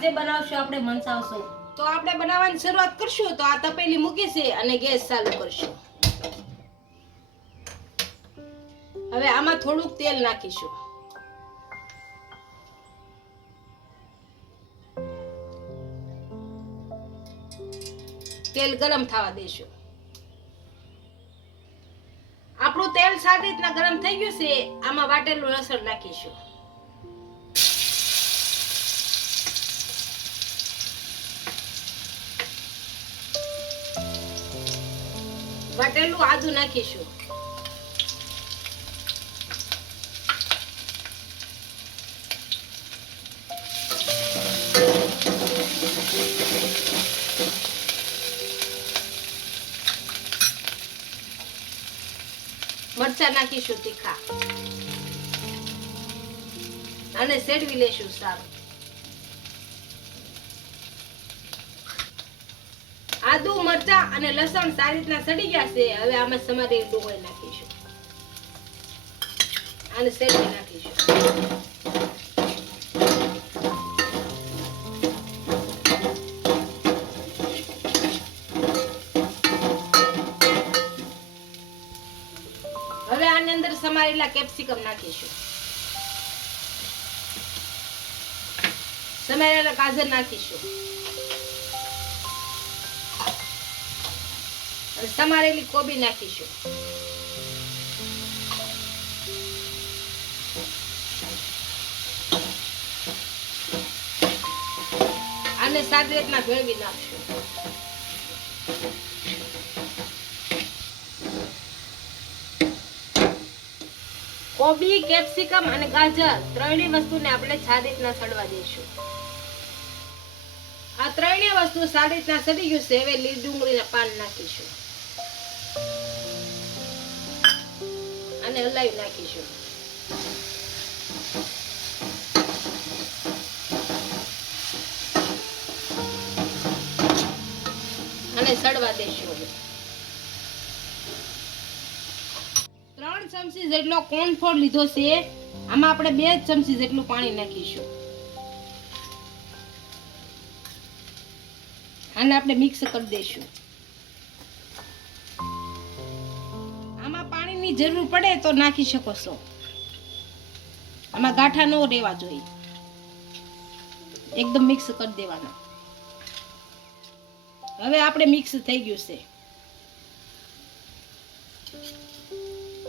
આજે બનાવશું આપણે મનસાવ તો આપણે બનાવવાની શરૂઆત કરશું, તો આ તપેલી મૂકી અને ગેસ ચાલુ કરશું. હવે આમાં થોડુંક તેલ નાખીશું. તેલ ગરમ થવા દેશું. આપણું તેલ સારી રીતના ગરમ થઈ ગયું છે, આમાં વાટેલું લસણ નાખીશું. વાટેલું આદુ નાખીશું. મરચા નાખીશું તીખા. અને સેડવી લેશું સારું. આદુ, મરચા અને લસણ સારી રીતના સડી ગયા છે. હવે આમાં સમારેલી ડુંગળી નાખીશું. અને સેડી નાખીશું. હવે આની અંદર સમારેલા કેપ્સિકમ નાખીશું. સમારેલા ગાજર નાખીશું. સમારેલી કોબી નાખીશું. અને સારી રીતના ભેળવી નાખશું. કોબી, કેપ્સિકમ અને ગાજર ત્રણેય વસ્તુને આપણે સારી રીતના સડવા દઈશું. આ ત્રણેય વસ્તુ સારી રીતના સડી ગયું છે, હવે લીલી ડુંગળીના પાન નાખીશું. અને હલાવી નાખીશું. અને સડવા દઈશું ત્રણ ચમચી જેટલો કોર્નફ્લોર લીધો છે, આમાં આપણે બે ચમચી જેટલું પાણી નાખીશું. આને આપણે મિક્સ કરી દઈશું આમાં પાણીની જરૂર પડે તો નાખી શકો છો. આમાં ગાંઠા ન રહેવા જોઈએ. એકદમ મિક્સ કરી દેવાના. હવે આપણે મિક્સ થઈ ગયું છે.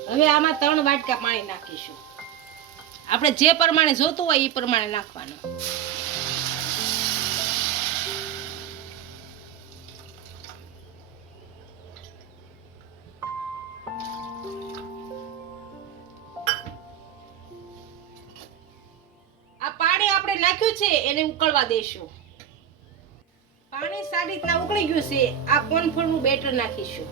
હવે આમાં ત્રણ વાટકા પાણી નાખીશું. આપણે જે પ્રમાણે જોતું હોય એ પ્રમાણે નાખવાનું. નાખ્યું છે, એને ઉકળવા દેશું. પાણી સારી રીતના ઉકળી ગયું છે, આ કોર્નફ્લોરનું બેટર નાખીશું.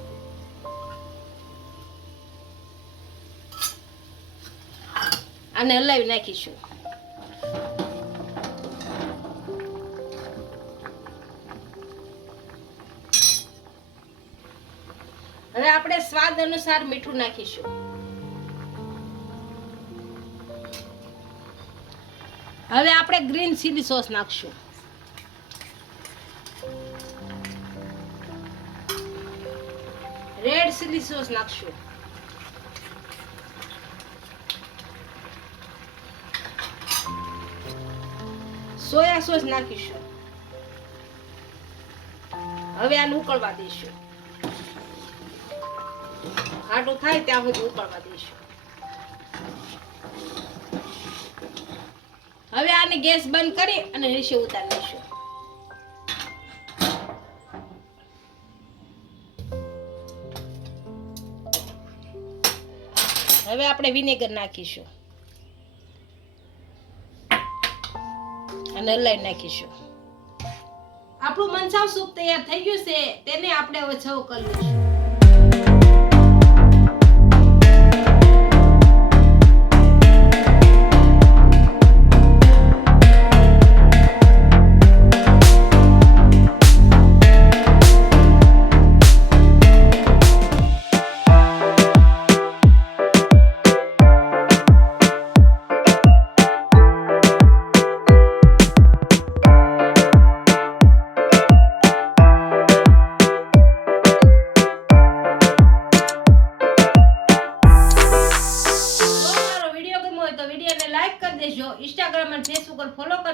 આને હલાવી નાખીશું. હવે આપણે સ્વાદ અનુસાર મીઠું નાખીશું. હવે આપણે ગ્રીન ચીલી સોસ નાખશું. રેડ ચીલી સોસ નાખશું. સોયા સોસ નાખીશું. હવે આને ઉકળવા દઈશું. ખાટું થાય ત્યાં સુધી ઉકળવા દઈશું. હવે ગેસ બંધ કરી અને નીચે ઉતારી દઈશું હવે આપણે વિનેગર નાખીશું. અને હલાવી નાખીશું. આપણું મનસાવ સૂપ તૈયાર થઈ ગયું છે, તેને આપણે હવે સર્વ કરી લઈશું.